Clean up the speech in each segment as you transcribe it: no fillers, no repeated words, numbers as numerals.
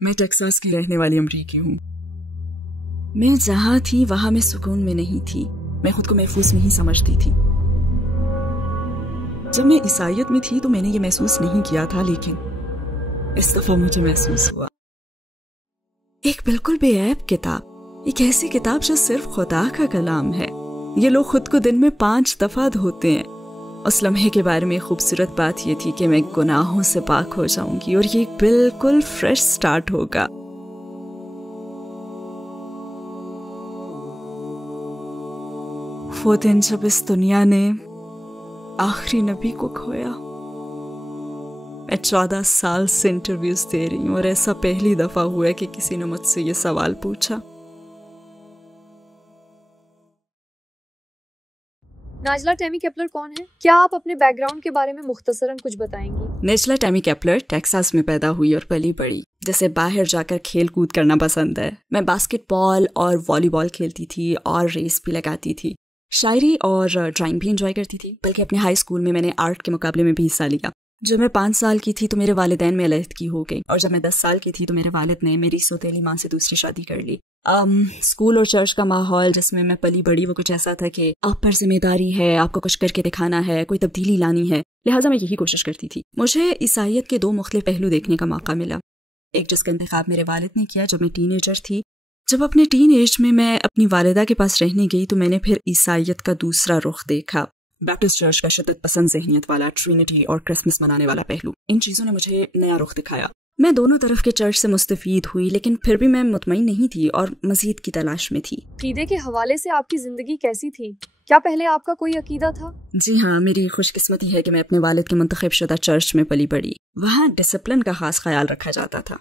میں ٹیکساس کی رہنے والی امریکی ہوں۔ میں جہاں تھی وہاں میں سکون میں نہیں تھی، میں خود کو محفوظ نہیں سمجھتی تھی۔ جب میں عیسائیت میں تھی تو میں نے یہ محسوس نہیں کیا تھا، لیکن اس دفعہ مجھے محسوس ہوا۔ ایک بالکل بے عیب کتاب، ایک ایسی کتاب جو صرف خدا کا کلام ہے۔ یہ لوگ خود کو دن میں 5 دفعہ دھوتے ہیں۔ اس لمحے کے بارے میں خوبصورت بات یہ تھی کہ میں گناہوں سے پاک ہو جاؤں گی اور یہ بالکل فریش سٹارٹ ہوگا۔ وہ دن جب اس دنیا نے آخری نبی کو کھویا۔ میں 14 سال سے انٹرویوز دے رہی ہوں اور ایسا پہلی دفعہ ہوا ہے کہ کسی نے مجھ سے یہ سوال پوچھا۔ ناجلہ ٹیمی کیپلر کون ہے؟ کیا آپ اپنے بیک گراؤنڈ کے بارے میں مختصراً کچھ بتائیں گی؟ ناجلہ ٹیمی کیپلر ٹیکساس میں پیدا ہوئی اور پلی بڑی، جسے باہر جا کر کھیل کود کرنا پسند ہے۔ میں باسکٹ بال اور والی بال کھیلتی تھی اور ریس بھی لگاتی تھی۔ شاعری اور ڈرائنگ بھی انجوائے کرتی تھی، بلکہ اپنے ہائی اسکول میں نے آرٹ کے مقابلے میں بھی حصہ لیا۔ جب میں 5 سال کی تھی تو میرے والدین میں علیحدگی ہو گئی، اور جب میں 10 سال کی تھی تو میرے والد نے میری سوتیلی ماں سے دوسری شادی کر لی۔ اسکول اور چرچ کا ماحول جس میں پلی بڑی وہ کچھ ایسا تھا کہ آپ پر ذمہ داری ہے، آپ کو کچھ کر کے دکھانا ہے، کوئی تبدیلی لانی ہے، لہٰذا میں یہی کوشش کرتی تھی۔ مجھے عیسائیت کے 2 مختلف پہلو دیکھنے کا موقع ملا، ایک جس کا انتخاب میرے والد نے کیا جب میں ٹین ایجر تھی۔ جب اپنے ٹین ایج میں اپنی والدہ کے پاس رہنے گئی تو میں نے پھر عیسائیت کا دوسرا رخ دیکھا، بیپٹسٹ چرچ کا شدت پسند ذہنیت والا، ٹرینٹی اور کرسمس منانے والا پہلو۔ ان چیزوں نے مجھے نیا رخ دکھایا۔ میں دونوں طرف کے چرچ سے مستفید ہوئی، لیکن پھر بھی میں مطمئن نہیں تھی اور مزید کی تلاش میں تھی۔ عقیدے کے حوالے سے آپ کی زندگی کیسی تھی؟ کیا پہلے آپ کا کوئی عقیدہ تھا؟ جی ہاں، میری خوش قسمتی ہے کہ میں اپنے والد کے منتخب شدہ چرچ میں پلی بڑھی۔ وہاں ڈسپلن کا خاص خیال رکھا جاتا تھا۔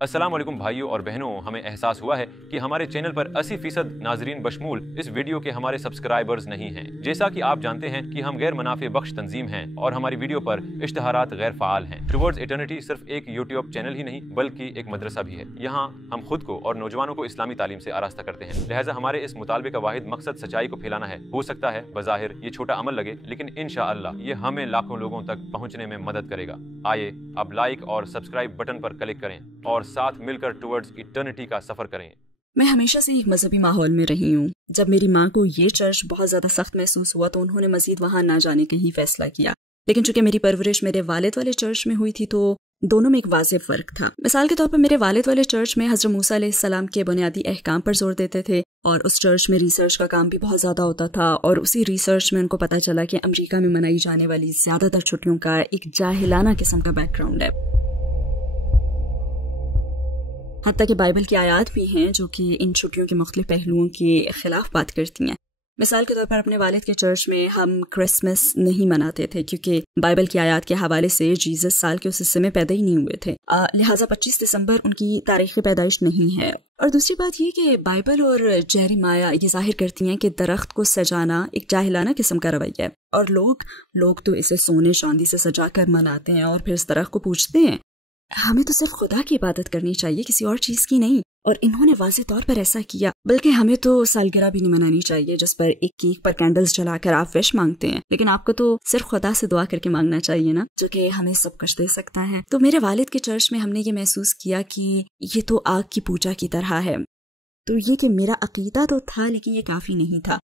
السلام علیکم بھائیوں اور بہنوں، ہمیں احساس ہوا ہے کہ ہمارے چینل پر 80% ناظرین بشمول اس ویڈیو کے ہمارے سبسکرائبرز نہیں ہیں۔ جیسا کہ آپ جانتے ہیں کہ ہم غیر منافع بخش تنظیم ہیں اور ہماری ویڈیو پر اشتہارات غیر فعال ہیں۔ ٹوورڈز ایٹرنیٹی صرف ایک یوٹیوب چینل ہی نہیں بلکہ ایک مدرسہ بھی ہے۔ یہاں ہم خود کو اور نوجوانوں کو اسلامی تعلیم سے آراستہ کرتے ہیں، لہٰذا ہمارے اس مطالبے کا واحد مقصد سچائی کو پھیلانا ہے۔ ہو سکتا ہے بظاہر یہ چھوٹا عمل لگے، لیکن انشاءاللہ یہ ہمیں لاکھوں لوگوں تک پہنچنے میں مدد کرے گا۔ آئیے اب لائک اور سبسکرائب بٹن پر کلک کریں اور ساتھ مل کر ٹوورڈز ایٹرنیٹی کا سفر کریں۔ میں ہمیشہ سے ایک مذہبی ماحول میں رہی ہوں۔ جب میری ماں کو یہ چرچ بہت زیادہ سخت محسوس ہوا تو انہوں نے مزید وہاں نہ جانے کا ہی فیصلہ کیا، لیکن چونکہ میری پرورش میرے والد والے چرچ میں ہوئی تھی تو دونوں میں ایک واضح فرق تھا۔ مثال کے طور پر میرے والد والے چرچ میں حضرت موسیٰ علیہ السلام کے بنیادی احکام پر زور دیتے تھے، اور اس چرچ میں ریسرچ کا کام بھی بہت زیادہ ہوتا تھا، اور اسی ریسرچ میں ان کو پتہ چلا کہ امریکہ میں منائی جانے والی زیادہ تر چھٹیوں کا ایک جاہلانہ قسم کا بیک گراؤنڈ ہے۔ حتیٰ کہ بائبل کی آیات بھی ہیں جو کہ ان چھٹیوں کے مختلف پہلوؤں کے خلاف بات کرتی ہیں۔ مثال کے طور پر اپنے والد کے چرچ میں ہم کرسمس نہیں مناتے تھے کیونکہ بائبل کی آیات کے حوالے سے جیزس سال کے اس حصے میں پیدا ہی نہیں ہوئے تھے، لہٰذا 25 دسمبر ان کی تاریخ پیدائش نہیں ہے۔ اور دوسری بات یہ کہ بائبل اور جیریمایا یہ ظاہر کرتی ہیں کہ درخت کو سجانا ایک جاہلانہ قسم کا رویہ ہے، اور لوگ تو اسے سونے چاندی سے سجا کر مناتے ہیں اور پھر اس درخت کو پوجتے ہیں۔ ہمیں تو صرف خدا کی عبادت کرنی چاہیے، کسی اور چیز کی نہیں، اور انہوں نے واضح طور پر ایسا کیا۔ بلکہ ہمیں تو سالگرہ بھی نہیں منانی چاہیے جس پر ایک کیک پر کینڈلز جلا کر آپ وش مانگتے ہیں، لیکن آپ کو تو صرف خدا سے دعا کر کے مانگنا چاہیے نا، جو کہ ہمیں سب کچھ دے سکتا ہے۔ تو میرے والد کے چرچ میں ہم نے یہ محسوس کیا کہ یہ تو آگ کی پوجا کی طرح ہے۔ تو یہ کہ میرا عقیدہ تو تھا لیکن یہ کافی نہیں تھا۔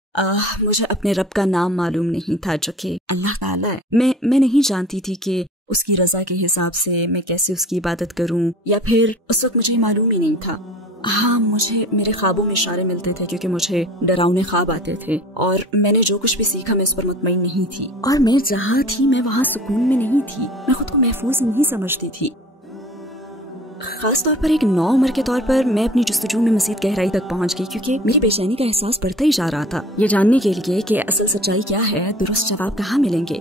مجھے اپنے رب کا نام معلوم نہیں تھا جو کہ اللہ تعالیٰ ہے۔ میں نہیں جانتی تھی کہ اس کی رضا کے حساب سے میں کیسے اس کی عبادت کروں، یا پھر اس وقت مجھے معلوم ہی نہیں تھا۔ ہاں، مجھے میرے خوابوں میں اشارے ملتے تھے کیونکہ مجھے ڈراؤنے خواب آتے تھے، اور میں نے جو کچھ بھی سیکھا میں اس پر مطمئن نہیں تھی، اور میں جہاں تھی میں وہاں سکون میں نہیں تھی، میں خود کو محفوظ نہیں سمجھتی تھی۔ خاص طور پر ایک نوعمر کے طور پر میں اپنی جستجو میں مزید گہرائی تک پہنچ گئی کیونکہ میری بے چینی کا احساس بڑھتا ہی جا رہا تھا، یہ جاننے کے لیے کہ اصل سچائی کیا ہے، درست جواب کہاں ملیں گے۔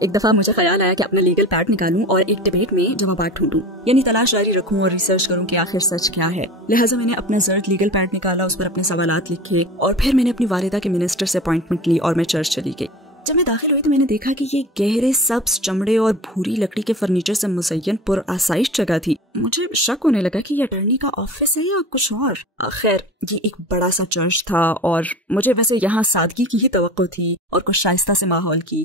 ایک دفعہ مجھے خیال آیا کہ اپنا لیگل پیڈ نکالوں اور ایک ڈیبیٹ میں جوابات ڈھونڈوں، یعنی تلاش جاری رکھوں اور ریسرچ کروں کہ آخر سچ کیا ہے۔ لہٰذا میں نے اپنا زرد لیگل پیڈ نکالا، اس پر اپنے سوالات لکھے، اور پھر میں نے اپنی والدہ کے منسٹر سے اپوائنٹمنٹ لی اور میں چرچ چلی گئی۔ جب میں داخل ہوئی تو میں نے دیکھا کہ یہ گہرے سبز چمڑے اور بھوری لکڑی کے فرنیچر سے مزین پر آسائش جگہ تھی۔ مجھے شک ہونے لگا کہ یہ اٹرنی کا آفس ہے یا کچھ اور۔ خیر، یہ ایک بڑا سا چرچ تھا اور مجھے ویسے یہاں سادگی کی ہی توقع تھی اور کچھ شائستہ سے ماحول کی،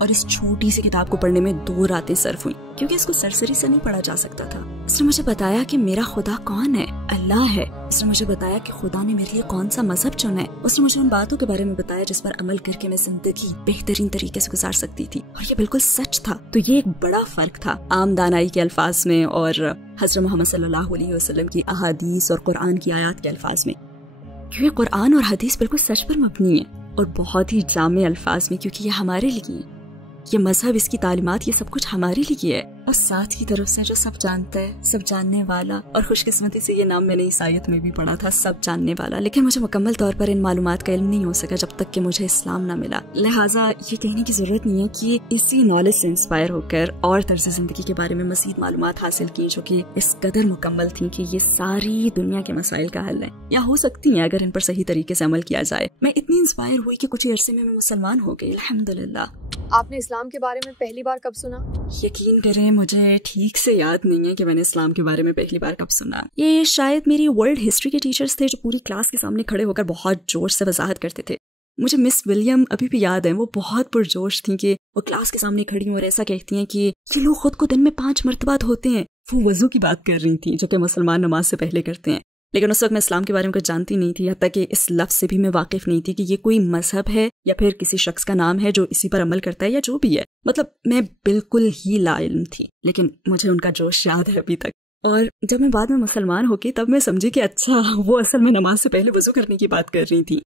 اور اس چھوٹی سی کتاب کو پڑھنے میں 2 راتیں صرف ہوئی، کیونکہ اس کو سرسری سے نہیں پڑھا جا سکتا تھا۔ اس نے مجھے بتایا کہ میرا خدا کون ہے، اللہ ہے۔ اس نے مجھے بتایا کہ خدا نے میرے لیے کون سا مذہب چنا ہے۔ اس نے مجھے ان باتوں کے بارے میں بتایا جس پر عمل کر کے میں زندگی بہترین طریقے سے گزار سکتی تھی، اور یہ بالکل سچ تھا۔ تو یہ ایک بڑا فرق تھا عام دانائی کے الفاظ میں اور حضرت محمد صلی اللہ علیہ وسلم کی احادیث اور قرآن کی آیات کے الفاظ میں، کیونکہ قرآن اور حدیث بالکل سچ پر مبنی ہے اور بہت ہی جامع الفاظ میں، کیونکہ یہ ہمارے لیے ہے، یہ مذہب، اس کی تعلیمات، یہ سب کچھ ہمارے لیے ہے۔ اور ساتھ کی طرف سے جو سب جانتا ہے، سب جاننے والا، اور خوش قسمتی سے یہ نام میں نے عیسائیت میں بھی پڑھا تھا، سب جاننے والا، لیکن مجھے مکمل طور پر ان معلومات کا علم نہیں ہو سکا جب تک کہ مجھے اسلام نہ ملا۔ لہٰذا یہ کہنے کی ضرورت نہیں ہے کہ اسی نالج سے انسپائر ہو کر اور طرز زندگی کے بارے میں مزید معلومات حاصل کی جو کہ اس قدر مکمل تھیں کہ یہ ساری دنیا کے مسائل کا حل ہے، یا ہو سکتی ہیں اگر ان پر صحیح طریقے سے عمل کیا جائے۔ میں اتنی انسپائر ہوئی کہ کچھ عرصے میں مسلمان ہو گئی، الحمدللہ۔ آپ نے اسلام کے بارے میں پہلی بار کب سنا؟ یقین کریں مجھے ٹھیک سے یاد نہیں ہے کہ میں نے اسلام کے بارے میں پہلی بار کب سنا۔ یہ شاید میری ورلڈ ہسٹری کے ٹیچرز تھے جو پوری کلاس کے سامنے کھڑے ہو کر بہت جوش سے وضاحت کرتے تھے۔ مجھے مس ولیم ابھی بھی یاد ہے، وہ بہت پرجوش تھیں کہ وہ کلاس کے سامنے کھڑی ہوں اور ایسا کہتی ہیں کہ یہ لوگ خود کو دن میں 5 مرتبہ دھوتے ہیں۔ وہ وضو کی بات کر رہی تھیں جو کہ مسلمان نماز سے پہلے کرتے ہیں، لیکن اس وقت میں اسلام کے بارے میں کچھ جانتی نہیں تھی، حتیٰ کہ اس لفظ سے بھی میں واقف نہیں تھی کہ یہ کوئی مذہب ہے یا پھر کسی شخص کا نام ہے جو اسی پر عمل کرتا ہے یا جو بھی ہے۔ مطلب میں بالکل ہی لا علم تھی، لیکن مجھے ان کا جوش یاد ہے ابھی تک۔ اور جب میں بعد میں مسلمان ہو گئی تب میں سمجھی کہ اچھا وہ اصل میں نماز سے پہلے وضو کرنے کی بات کر رہی تھی۔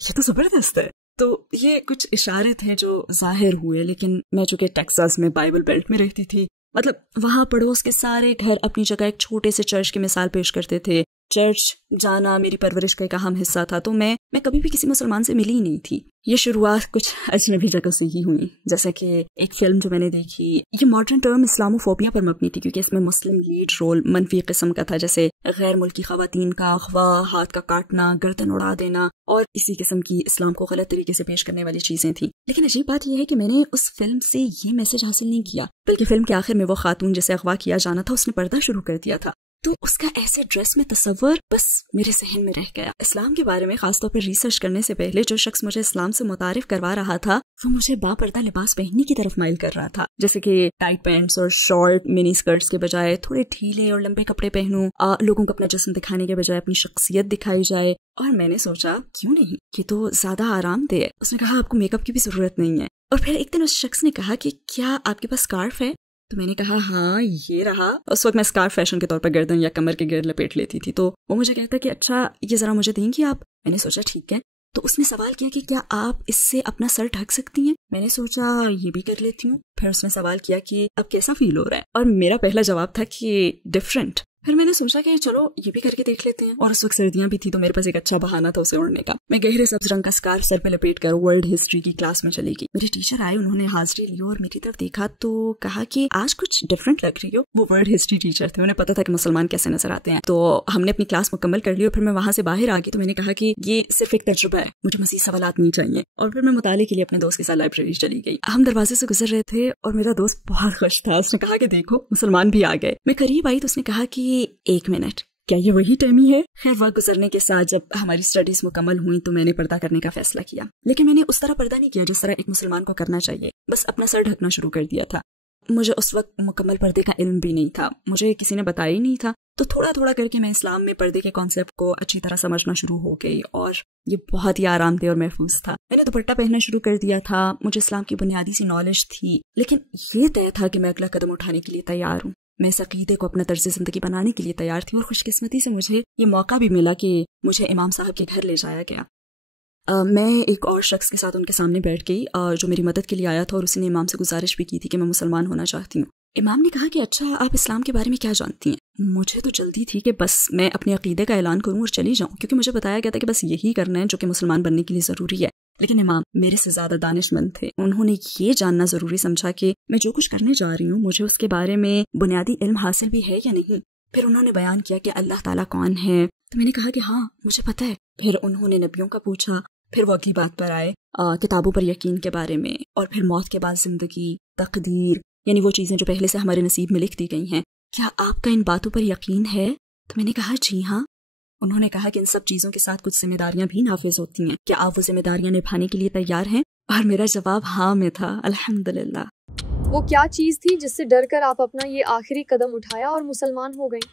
یہ تو زبردست ہے۔ تو یہ کچھ اشارے تھے جو ظاہر ہوئے، لیکن میں چونکہ ٹیکساس میں بائبل بیلٹ میں رہتی تھی، مطلب وہاں پڑوس کے سارے گھر اپنی جگہ ایک چھوٹے سے چرچ کی مثال پیش کرتے تھے۔ چرچ جانا میری پرورش کا ایک اہم حصہ تھا، تو میں کبھی بھی کسی مسلمان سے ملی ہی نہیں تھی۔ یہ شروعات کچھ اجنبی جگہ سے ہی ہوئی، جیسے کہ ایک فلم جو میں نے دیکھی، یہ ماڈرن ٹرم اسلاموفوبیا پر مبنی تھی کیونکہ اس میں مسلم لیڈ رول منفی قسم کا تھا، جیسے غیر ملکی خواتین کا اغوا، ہاتھ کا کاٹنا، گردن اڑا دینا اور اسی قسم کی اسلام کو غلط طریقے سے پیش کرنے والی چیزیں تھیں۔ لیکن عجیب بات یہ ہے کہ میں نے اس فلم سے یہ میسج حاصل نہیں کیا، بلکہ فلم کے آخر میں وہ خاتون جسے اغوا کیا جانا تھا اس نے پردہ شروع کر دیا تھا، تو اس کا ایسے ڈریس میں تصور بس میرے ذہن میں رہ گیا۔ اسلام کے بارے میں خاص طور پر ریسرچ کرنے سے پہلے جو شخص مجھے اسلام سے متعارف کروا رہا تھا وہ مجھے با پردہ لباس پہننے کی طرف مائل کر رہا تھا، جیسے کہ ٹائٹ پینٹس اور شارٹ منی اسکرٹس کے بجائے تھوڑے ڈھیلے اور لمبے کپڑے پہنوں، لوگوں کو اپنا جسم دکھانے کے بجائے اپنی شخصیت دکھائی جائے۔ اور میں نے سوچا کیوں نہیں، یہ تو زیادہ آرام دہ ہے۔ اس نے کہا آپ کو میک اپ کی بھی ضرورت نہیں ہے۔ اور پھر ایک دن اس شخص نے کہا کہ کیا آپ کے پاس اسکارف ہے؟ تو میں نے کہا ہاں یہ رہا۔ اس وقت میں اسکارف فیشن کے طور پر گردن یا کمر کے گرد لپیٹ لیتی تھی، تو وہ مجھے کہتا کہ اچھا یہ ذرا مجھے دیں گی آپ؟ میں نے سوچا ٹھیک ہے۔ تو اس نے سوال کیا کہ کیا آپ اس سے اپنا سر ڈھک سکتی ہیں؟ میں نے سوچا یہ بھی کر لیتی ہوں۔ پھر اس نے سوال کیا کہ اب کیسا فیل ہو رہا ہے؟ اور میرا پہلا جواب تھا کہ ڈفرینٹ۔ پھر میں نے سوچا کہ چلو یہ بھی کر کے دیکھ لیتے ہیں، اور اس وقت سردیاں بھی تھی تو میرے پاس ایک اچھا بہانہ تھا اسے اوڑھنے کا۔ میں گہرے سبز رنگ کا اسکارف سر پہ لپیٹ کر ورلڈ ہسٹری کی کلاس میں چلی گئی۔ میرے ٹیچر آئے، انہوں نے حاضری لی اور میری طرف دیکھا تو کہا کہ آج کچھ ڈفرینٹ لگ رہی ہو۔ وہ ورلڈ ہسٹری ٹیچر تھے، انہیں پتا تھا کہ مسلمان کیسے نظر آتے ہیں۔ تو ہم نے اپنی کلاس مکمل کر لی اور پھر میں وہاں سے باہر آ گئی، تو میں نے کہا کہ یہ صرف ایک تجربہ ہے، مجھے مزید سوالات نہیں چاہیے۔ اور پھر میں مطالعے کے لیے اپنے دوست کے ساتھ لائبریری چلی گئی۔ ہم دروازے سے گزر رہے تھے اور میرا دوست بہت خوش تھا، اس نے کہا کہ دیکھو مسلمان بھی آ گئے۔ میں قریب آئی تو اس نے کہا کہ 1 منٹ، کیا یہ وہی ٹیمی ہے؟ خیر وقت گزرنے کے ساتھ جب ہماری سٹڈیز مکمل ہوئی تو میں نے پردہ کرنے کا فیصلہ کیا، لیکن میں نے اس طرح پردہ نہیں کیا جس طرح ایک مسلمان کو کرنا چاہیے، بس اپنا سر ڈھکنا شروع کر دیا تھا۔ مجھے اس وقت مکمل پردے کا علم بھی نہیں تھا، مجھے کسی نے بتایا ہی نہیں تھا، تو تھوڑا تھوڑا کر کے میں اسلام میں پردے کے کانسیپٹ کو اچھی طرح سمجھنا شروع ہو گئی، اور یہ بہت ہی آرام دہ اور محفوظ تھا۔ میں نے دوپٹہ پہننا شروع کر دیا تھا، مجھے اسلام کی بنیادی سی نالج تھی، لیکن یہ طے تھا کہ میں اگلا قدم اٹھانے کے لیے تیار ہوں۔ میں اس عقیدے کو اپنا طرز زندگی بنانے کے لیے تیار تھی، اور خوش قسمتی سے مجھے یہ موقع بھی ملا کہ مجھے امام صاحب کے گھر لے جایا گیا۔ میں ایک اور شخص کے ساتھ ان کے سامنے بیٹھ گئی جو میری مدد کے لیے آیا تھا، اور اسی نے امام سے گزارش بھی کی تھی کہ میں مسلمان ہونا چاہتی ہوں۔ امام نے کہا کہ اچھا آپ اسلام کے بارے میں کیا جانتی ہیں؟ مجھے تو جلدی تھی کہ بس میں اپنے عقیدے کا اعلان کروں اور چلی جاؤں، کیونکہ مجھے بتایا گیا تھا کہ بس یہی کرنا ہے جو کہ مسلمان بننے کے لیے ضروری ہے۔ لیکن امام میرے سے زیادہ دانش مند تھے، انہوں نے یہ جاننا ضروری سمجھا کہ میں جو کچھ کرنے جا رہی ہوں مجھے اس کے بارے میں بنیادی علم حاصل بھی ہے یا نہیں۔ پھر انہوں نے بیان کیا کہ اللہ تعالیٰ کون ہے، تو میں نے کہا کہ ہاں مجھے پتہ ہے۔ پھر انہوں نے نبیوں کا پوچھا، پھر وہ اگلی بات پر آئے کتابوں پر یقین کے بارے میں، اور پھر موت کے بعد زندگی، تقدیر، یعنی وہ چیزیں جو پہلے سے ہمارے نصیب میں لکھ دی گئی ہیں۔ کیا آپ کا ان باتوں پر یقین ہے؟ تو میں نے کہا جی ہاں۔ انہوں نے کہا کہ ان سب چیزوں کے ساتھ کچھ ذمہ داریاں بھی نافذ ہوتی ہیں، کیا آپ وہ ذمہ داریاں نبھانے کے لیے تیار ہیں؟ اور میرا جواب ہاں میں تھا، الحمدللہ۔ وہ کیا چیز تھی جس سے ڈر کر آپ اپنا یہ آخری قدم اٹھایا اور مسلمان ہو گئیں؟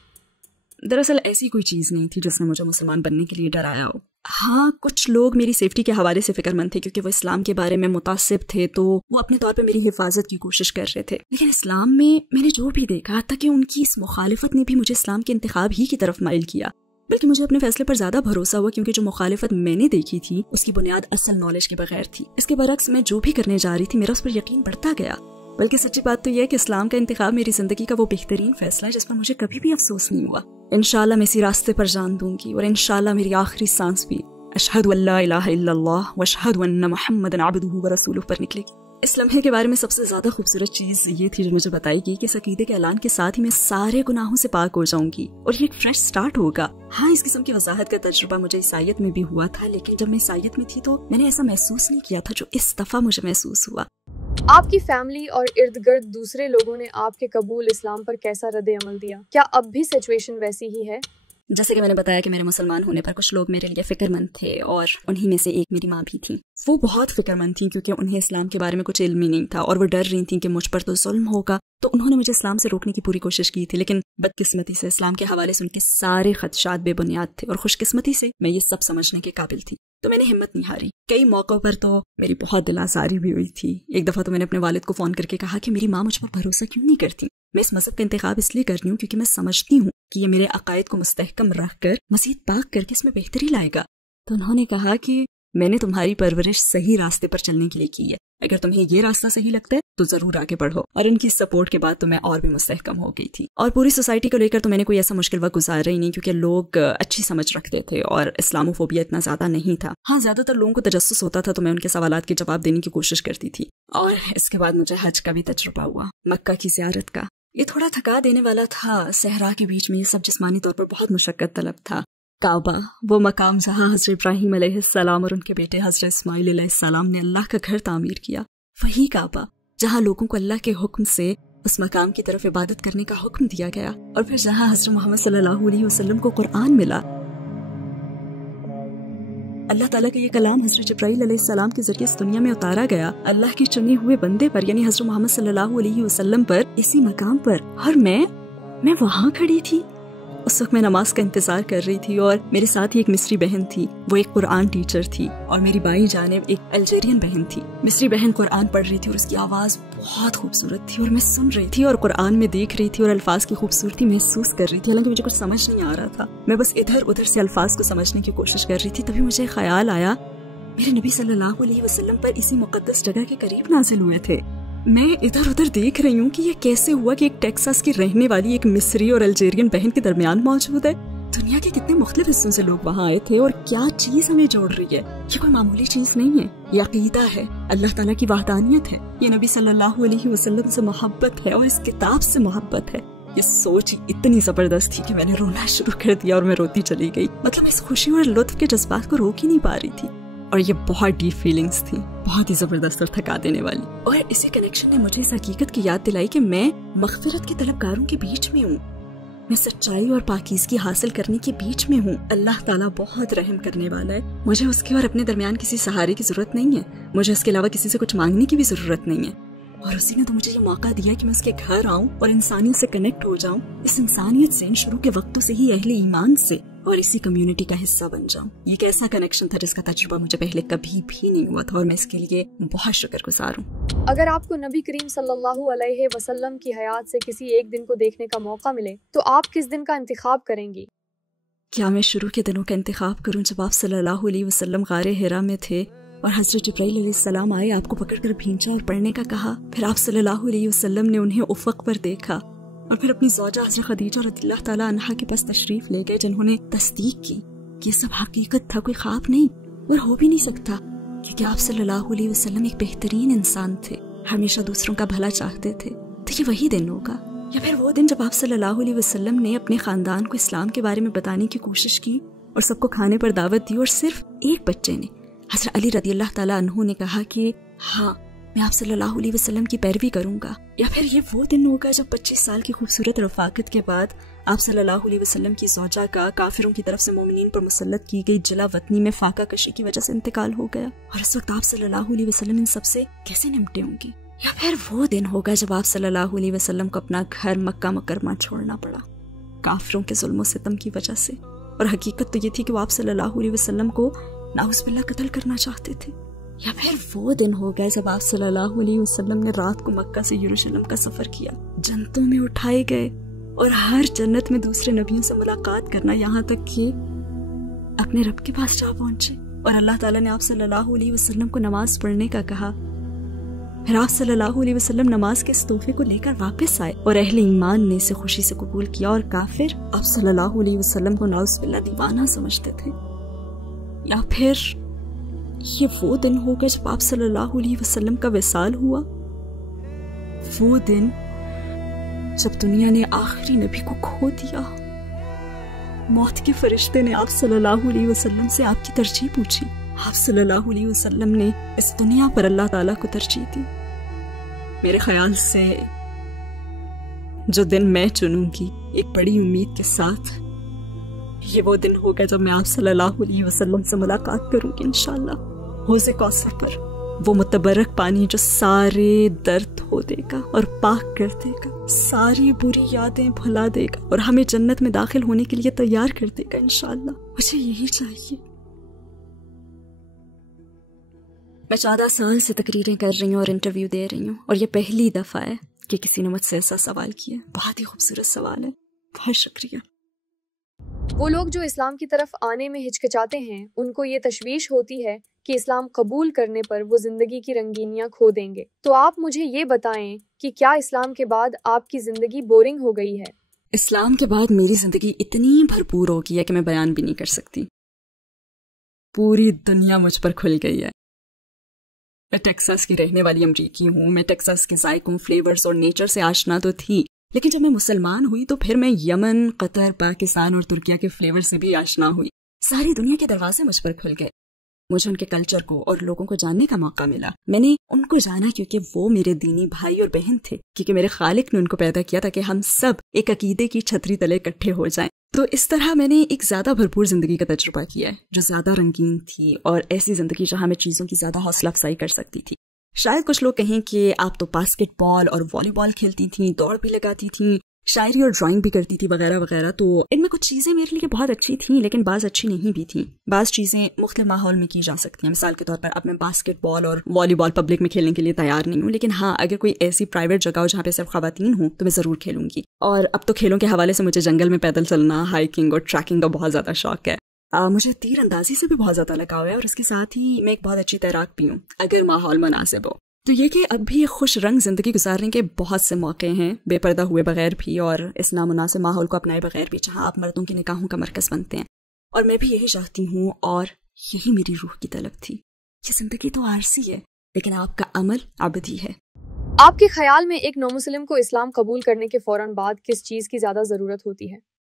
دراصل ایسی کوئی چیز نہیں تھی جس نے مجھے مسلمان بننے کے لیے ڈرایا ہو۔ ہاں، کچھ لوگ میری سیفٹی کے حوالے سے فکر مند تھے کیونکہ وہ اسلام کے بارے میں متعصب تھے، تو وہ اپنے طور پہ میری حفاظت کی کوشش کر رہے تھے۔ لیکن اسلام میں نے جو بھی دیکھا تھا کہ ان کی اس مخالفت نے بھی مجھے اسلام کے انتخاب ہی کی طرف مائل کیا، بلکہ مجھے اپنے فیصلے پر زیادہ بھروسہ ہوا کیونکہ جو مخالفت میں نے دیکھی تھی اس کی بنیاد اصل نالج کے بغیر تھی۔ اس کے برعکس میں جو بھی کرنے جا رہی تھی میرا اس پر یقین بڑھتا گیا۔ بلکہ سچی بات تو یہ ہے کہ اسلام کا انتخاب میری زندگی کا وہ بہترین فیصلہ ہے جس پر مجھے کبھی بھی افسوس نہیں ہوا۔ انشاءاللہ میں اسی راستے پر جان دوں گی، اور انشاءاللہ میری آخری سانس بھی اشہد ان لا الہ الا اللہ واشہد ان محمدا عبدہ ورسولہ پر نکلے گی۔ اس لمحے کے بارے میں سب سے زیادہ خوبصورت چیز یہ تھی جو مجھے بتائی گئی کہ اس عقیدے کے اعلان کے ساتھ ہی میں سارے گناہوں سے پاک ہو جاؤں گی اور یہ ایک فریش سٹارٹ ہوگا۔ ہاں، اس قسم کی وضاحت کا تجربہ مجھے عیسائیت میں بھی ہوا تھا، لیکن جب میں عیسائیت میں تھی تو میں نے ایسا محسوس نہیں کیا تھا جو اس دفعہ مجھے محسوس ہوا۔ آپ کی فیملی اور ارد گرد دوسرے لوگوں نے آپ کے قبول اسلام پر کیسا رد عمل دیا؟ کیا اب بھی سچویشن ویسی ہی ہے؟ جیسے کہ میں نے بتایا کہ میرے مسلمان ہونے پر کچھ لوگ میرے لیے فکر مند تھے، اور انہی میں سے ایک میری ماں بھی تھی۔ وہ بہت فکر مند تھیں کیونکہ انہیں اسلام کے بارے میں کچھ علم ہی نہیں تھا، اور وہ ڈر رہی تھیں کہ مجھ پر تو ظلم ہوگا، تو انہوں نے مجھے اسلام سے روکنے کی پوری کوشش کی تھی۔ لیکن بدقسمتی سے اسلام کے حوالے سے ان کے سارے خدشات بے بنیاد تھے، اور خوش قسمتی سے میں یہ سب سمجھنے کے قابل تھی، تو میں نے ہمت نہیں ہاری۔ کئی موقعوں پر تو میری بہت دل آزاری بھی ہوئی تھی۔ ایک دفعہ تو میں نے اپنے والد کو فون کر کے کہا کہ میری ماں مجھ پر بھروسہ کیوں نہیں کرتی؟ میں اس مذہب کا انتخاب اس لیے کر رہی ہوں کیونکہ میں سمجھتی ہوں کہ یہ میرے عقائد کو مستحکم رکھ کر مزید پاک کر کے اس میں بہتری لائے گا۔ تو انہوں نے کہا کہ میں نے تمہاری پرورش صحیح راستے پر چلنے کے لیے کی ہے، اگر تمہیں یہ راستہ صحیح لگتا ہے تو ضرور آگے بڑھو۔ اور ان کی سپورٹ کے بعد تو میں اور بھی مستحکم ہو گئی تھی، اور پوری سوسائٹی کو لے کر تو میں نے کوئی ایسا مشکل وقت گزارا ہی نہیں کیونکہ لوگ اچھی سمجھ رکھتے تھے اور اسلاموفوبیا اتنا زیادہ نہیں تھا۔ ہاں، زیادہ تر لوگوں کو تجسس ہوتا تھا تو میں ان کے سوالات کے جواب دینے کی کوشش کرتی تھی۔ اور اس کے بعد مجھے حج کا بھی تجربہ ہوا، مکہ کی زیارت کا۔ یہ تھوڑا تھکا دینے والا تھا، صحرا کے بیچ میں یہ سب جسمانی طور پر بہت مشقت طلب تھا۔ کعبہ، وہ مقام جہاں حضرت ابراہیم علیہ السلام اور ان کے بیٹے حضرت اسماعیل علیہ السلام نے اللہ کا گھر تعمیر کیا، وہی کعبہ جہاں لوگوں کو اللہ کے حکم سے اس مقام کی طرف عبادت کرنے کا حکم دیا گیا، اور پھر جہاں حضرت محمد صلی اللہ علیہ وسلم کو قرآن ملا۔ اللہ تعالیٰ کا یہ کلام حضرت جبرائیل علیہ السلام کے ذریعے اس دنیا میں اتارا گیا اللہ کے چنے ہوئے بندے پر، یعنی حضرت محمد صلی اللہ علیہ وسلم پر، اسی مقام پر۔ اور میں وہاں کھڑی تھی۔ اس وقت میں نماز کا انتظار کر رہی تھی، اور میرے ساتھ ہی ایک مصری بہن تھی، وہ ایک قرآن ٹیچر تھی، اور میری بائیں جانب ایک الجیرین بہن تھی۔ مصری بہن قرآن پڑھ رہی تھی اور اس کی آواز بہت خوبصورت تھی، اور میں سن رہی تھی اور قرآن میں دیکھ رہی تھی اور الفاظ کی خوبصورتی محسوس کر رہی تھی، حالانکہ مجھے کچھ سمجھ نہیں آ رہا تھا۔ میں بس ادھر ادھر سے الفاظ کو سمجھنے کی کوشش کر رہی تھی۔ تبھی مجھے خیال آیا میرے نبی صلی اللہ علیہ وسلم پر اسی مقدس جگہ کے قریب نازل ہوئے تھے۔ میں ادھر ادھر دیکھ رہی ہوں کہ یہ کیسے ہوا کہ ایک ٹیکساس کی رہنے والی ایک مصری اور الجیرین بہن کے درمیان موجود ہے۔ دنیا کے کتنے مختلف حصوں سے لوگ وہاں آئے تھے، اور کیا چیز ہمیں جوڑ رہی ہے؟ یہ کوئی معمولی چیز نہیں ہے، یہ عقیدہ ہے، اللہ تعالیٰ کی وحدانیت ہے، یہ نبی صلی اللہ علیہ وسلم سے محبت ہے، اور اس کتاب سے محبت ہے۔ یہ سوچ اتنی زبردست تھی کہ میں نے رونا شروع کر دیا، اور میں روتی چلی گئی۔ مطلب اس خوشی اور لطف کے جذبات کو روک ہی نہیں پا رہی تھی، اور یہ بہت ڈیپ فیلنگز تھی، بہت ہی زبردست اور تھکا دینے والی۔ اور اسی کنیکشن نے مجھے اس حقیقت کی یاد دلائی کہ میں مغفرت کے طلبگاروں کے بیچ میں ہوں، میں سچائی اور پاکیزگی حاصل کرنے کے بیچ میں ہوں۔ اللہ تعالیٰ بہت رحم کرنے والا ہے، مجھے اس کے اور اپنے درمیان کسی سہارے کی ضرورت نہیں ہے، مجھے اس کے علاوہ کسی سے کچھ مانگنے کی بھی ضرورت نہیں ہے۔ اور اسی نے تو مجھے یہ موقع دیا کہ میں اس کے گھر آؤں اور انسانیت سے کنیکٹ ہو جاؤں، اس انسانیت سے، شروع کے وقتوں سے ہی اہل ایمان سے، اور اسی کمیونٹی کا حصہ بن جاؤں۔ یہ ایک ایسا کنیکشن تھا جس کا تجربہ مجھے پہلے کبھی بھی نہیں ہوا تھا، اور میں اس کے لیے بہت شکر گزار ہوں۔ اگر آپ کو نبی کریم صلی اللہ علیہ وسلم کی حیات سے کسی ایک دن کو دیکھنے کا موقع ملے تو آپ کس دن کا انتخاب کریں گی؟ کیا میں شروع کے دنوں کا انتخاب کروں جب آپ صلی اللہ علیہ وسلم غار حرا میں تھے اور حضرت جبرائیل علیہ السلام آئے، آپ کو پکڑ کر بھینچا اور پڑھنے کا کہا، پھر آپ صلی اللہ علیہ وسلم نے انہیں افق پر دیکھا، اور پھر اپنی زوجہ حضرت خدیجہ رضی اللہ تعالیٰ عنہا کے پاس تشریف لے گئے، جنہوں نے تصدیق کی کہ یہ سب حقیقت تھا، کوئی خواب نہیں، اور ہو بھی نہیں سکتا، کیونکہ آپ صلی اللہ علیہ وسلم ایک بہترین انسان تھے، ہمیشہ دوسروں کا بھلا چاہتے تھے۔ تو یہ وہی دن ہوگا، یا پھر وہ دن جب آپ صلی اللہ علیہ وسلم نے اپنے خاندان کو اسلام کے بارے میں بتانے کی کوشش کی اور سب کو کھانے پر دعوت دی، اور صرف ایک بچے نے، حضرت علی رضی اللہ تعالیٰ عنہ نے کہا کہ ہاں میں آپ صلی اللہ علیہ وسلم کی پیروی کروں گا۔ یا پھر یہ وہ دن ہوگا جب 25 سال کی خوبصورت رفاقت کے بعد آپ صلی اللہ علیہ وسلم کی زوجہ کا کافروں کی طرف سے مومنین پر مسلط کی گئی جلا وطنی میں فاقہ کشی کی وجہ سے انتقال ہو گیا، اور اس وقت آپ صلی اللہ علیہ وسلم ان سب سے کیسے نمٹے ہوں گے؟ یا پھر وہ دن ہوگا جب آپ صلی اللہ علیہ وسلم کو اپنا گھر مکہ مکرمہ چھوڑنا پڑا کافروں کے ظلم و ستم کی وجہ سے، اور حقیقت تو یہ تھی کہ وہ آپ صلی اللہ علیہ وسلم کو نعوذ باللہ قتل کرنا چاہتے تھے۔ یا پھر وہ دن ہو گئے جب آپ صلی اللہ علیہ وسلم نے رات کو مکہ سے یروشلم کا سفر کیا، جنتوں میں اٹھائے گئے، اور ہر جنت میں دوسرے نبیوں سے ملاقات کرنا، یہاں تک کہ اپنے رب کے پاس جا پہنچے، اور اللہ تعالیٰ نے آپ صلی اللہ علیہ وسلم کو نماز پڑھنے کا کہا۔ پھر آپ صلی اللہ علیہ وسلم نماز کے اس تحفے کو لے کر واپس آئے، اور اہل ایمان نے اسے خوشی سے قبول کیا، اور کافر آپ صلی اللہ علیہ وسلم کو نعوذ باللہ دیوانہ سمجھتے تھے۔ یا پھر یہ وہ دن ہو گیا جب آپ صلی اللہ علیہ وسلم کا وصال ہوا، وہ دن جب دنیا نے آخری نبی کو کھو دیا۔ موت کے فرشتے نے آپ صلی اللہ علیہ وسلم سے آپ کی ترجیح پوچھی، آپ صلی اللہ علیہ وسلم نے اس دنیا پر اللہ تعالیٰ کو ترجیح دی۔ میرے خیال سے جو دن میں چنوں گی ایک بڑی امید کے ساتھ، یہ وہ دن ہوگا جب میں آپ صلی اللہ علیہ وسلم سے ملاقات کروں گی انشاءاللہ، حوض کوثر پر، وہ متبرک پانی جو سارے درد دھو دے گا اور پاک کر دے گا، ساری بری یادیں بھلا دے گا، اور ہمیں جنت میں داخل ہونے کے لیے تیار کر دے گا انشاءاللہ۔ مجھے یہی چاہیے۔ میں 14 سال سے تقریریں کر رہی ہوں اور انٹرویو دے رہی ہوں، اور یہ پہلی دفعہ ہے کہ کسی نے مجھ سے ایسا سوال کیا۔ بہت ہی خوبصورت سوال ہے، بہت شکریہ۔ وہ لوگ جو اسلام کی طرف آنے میں ہچکچاتے ہیں، ان کو یہ تشویش ہوتی ہے کہ اسلام قبول کرنے پر وہ زندگی کی رنگینیاں کھو دیں گے۔ تو آپ مجھے یہ بتائیں کہ کیا اسلام کے بعد آپ کی زندگی بورنگ ہو گئی ہے؟ اسلام کے بعد میری زندگی اتنی بھرپور ہو گئی ہے کہ میں بیان بھی نہیں کر سکتی۔ پوری دنیا مجھ پر کھل گئی ہے۔ میں ٹیکساس کی رہنے والی امریکی ہوں، میں ٹیکساس کے ذائقوں، فلیورز اور نیچر سے آشنا تو تھی، لیکن جب میں مسلمان ہوئی تو پھر میں یمن، قطر، پاکستان اور ترکیہ کے فلیور سے بھی آشنا ہوئی۔ ساری دنیا کے دروازے مجھ پر کھل گئے۔ مجھے ان کے کلچر کو اور لوگوں کو جاننے کا موقع ملا۔ میں نے ان کو جانا کیونکہ وہ میرے دینی بھائی اور بہن تھے، کیونکہ میرے خالق نے ان کو پیدا کیا تھا کہ ہم سب ایک عقیدے کی چھتری تلے اکٹھے ہو جائیں۔ تو اس طرح میں نے ایک زیادہ بھرپور زندگی کا تجربہ کیا ہے، جو زیادہ رنگین تھی، اور ایسی زندگی جہاں میں چیزوں کی زیادہ حوصلہ افزائی کر سکتی تھی۔ شاید کچھ لوگ کہیں کہ آپ تو باسکٹ بال اور والی بال کھیلتی تھیں، دوڑ بھی لگاتی تھیں، شاعری اور ڈرائنگ بھی کرتی تھی وغیرہ وغیرہ، تو ان میں کچھ چیزیں میرے لیے بہت اچھی تھیں، لیکن بعض اچھی نہیں بھی تھیں۔ بعض چیزیں مختلف ماحول میں کی جا سکتی ہیں۔ مثال کے طور پر اب میں باسکٹ بال اور والی بال پبلک میں کھیلنے کے لیے تیار نہیں ہوں، لیکن ہاں اگر کوئی ایسی پرائیویٹ جگہ ہو جہاں پہ صرف خواتین ہوں تو میں ضرور کھیلوں گی۔ اور اب تو کھیلوں کے حوالے سے مجھے جنگل میں پیدل چلنا، ہائکنگ اور ٹریکنگ کا بہت زیادہ شوق ہے۔ مجھے تیر اندازی سے بھی بہت زیادہ لگاؤ ہے، اور اس کے ساتھ ہی میں ایک بہت اچھی تیراک بھی ہوں اگر ماحول مناسب ہو۔ تو یہ کہ اب بھی خوش رنگ زندگی گزارنے کے بہت سے موقع ہیں، بے پردہ ہوئے بغیر بھی اور اس نامناسب ماحول کو اپنائے بغیر بھی، جہاں آپ مردوں کی نکاحوں کا مرکز بنتے ہیں، اور میں بھی یہی چاہتی ہوں، اور یہی میری روح کی طلب تھی۔ یہ زندگی تو عارضی ہے، لیکن آپ کا عمل ابدی ہے۔ آپ کے خیال میں ایک نو مسلم کو اسلام قبول کرنے کے فوراً بعد کس چیز کی زیادہ ضرورت ہوتی ہے؟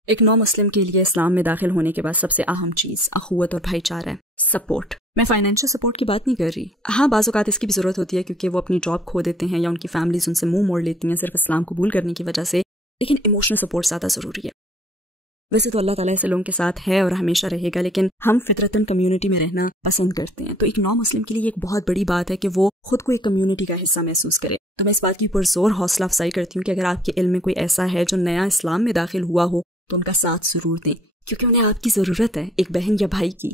ایک نو مسلم کے لیے اسلام میں داخل ہونے کے بعد سب سے اہم چیز اخوت اور بھائی چارہ ہے، سپورٹ۔ میں فائنینشیل سپورٹ کی بات نہیں کر رہی، ہاں بعض اوقات اس کی بھی ضرورت ہوتی ہے کیونکہ وہ اپنی جاب کھو دیتے ہیں یا ان کی فیملیز ان سے منہ موڑ لیتی ہیں صرف اسلام قبول کرنے کی وجہ سے، لیکن ایموشنل سپورٹ زیادہ ضروری ہے۔ ویسے تو اللہ تعالیٰ ایسے لوگوں کے ساتھ ہے اور ہمیشہ رہے گا، لیکن ہم فطرتاً کمیونٹی میں رہنا پسند کرتے ہیں۔ تو ایک نو مسلم کے لیے ایک بہت بڑی بات ہے کہ وہ خود کو ایک کمیونٹی کا حصہ محسوس کرے۔ تو میں اس بات کی پرزور حوصلہ افزائی کرتی ہوں کہ اگر آپ کے علم میں کوئی ایسا ہے جو نیا اسلام میں داخل ہوا ہو تو ان کا ساتھ ضرور دیں، کیونکہ انہیں آپ کی ضرورت ہے، ایک بہن یا بھائی کی۔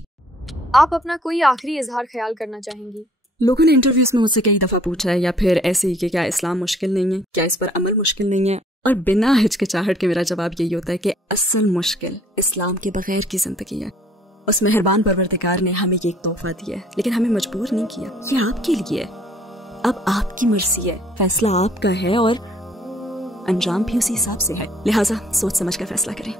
آپ اپنا کوئی آخری اظہار خیال کرنا چاہیں گی؟ لوگوں نے انٹرویوز میں مجھ سے کئی دفعہ پوچھا ہے، یا پھر ایسے ہی کہ کیا اسلام مشکل نہیں ہے، کیا اس پر عمل مشکل نہیں ہے، اور بنا ہچکچاہٹ کے میرا جواب یہی ہوتا ہے کہ اصل مشکل اسلام کے بغیر کی زندگی ہے۔ اس مہربان پروردگار نے ہمیں یہ ایک تحفہ دیا ہے، لیکن ہمیں مجبور نہیں کیا، یہ آپ کے لیے ہے۔ اب آپ کی مرضی ہے، فیصلہ آپ کا ہے، اور انجام بھی اسی حساب سے ہے، لہٰذا سوچ سمجھ کر فیصلہ کریں۔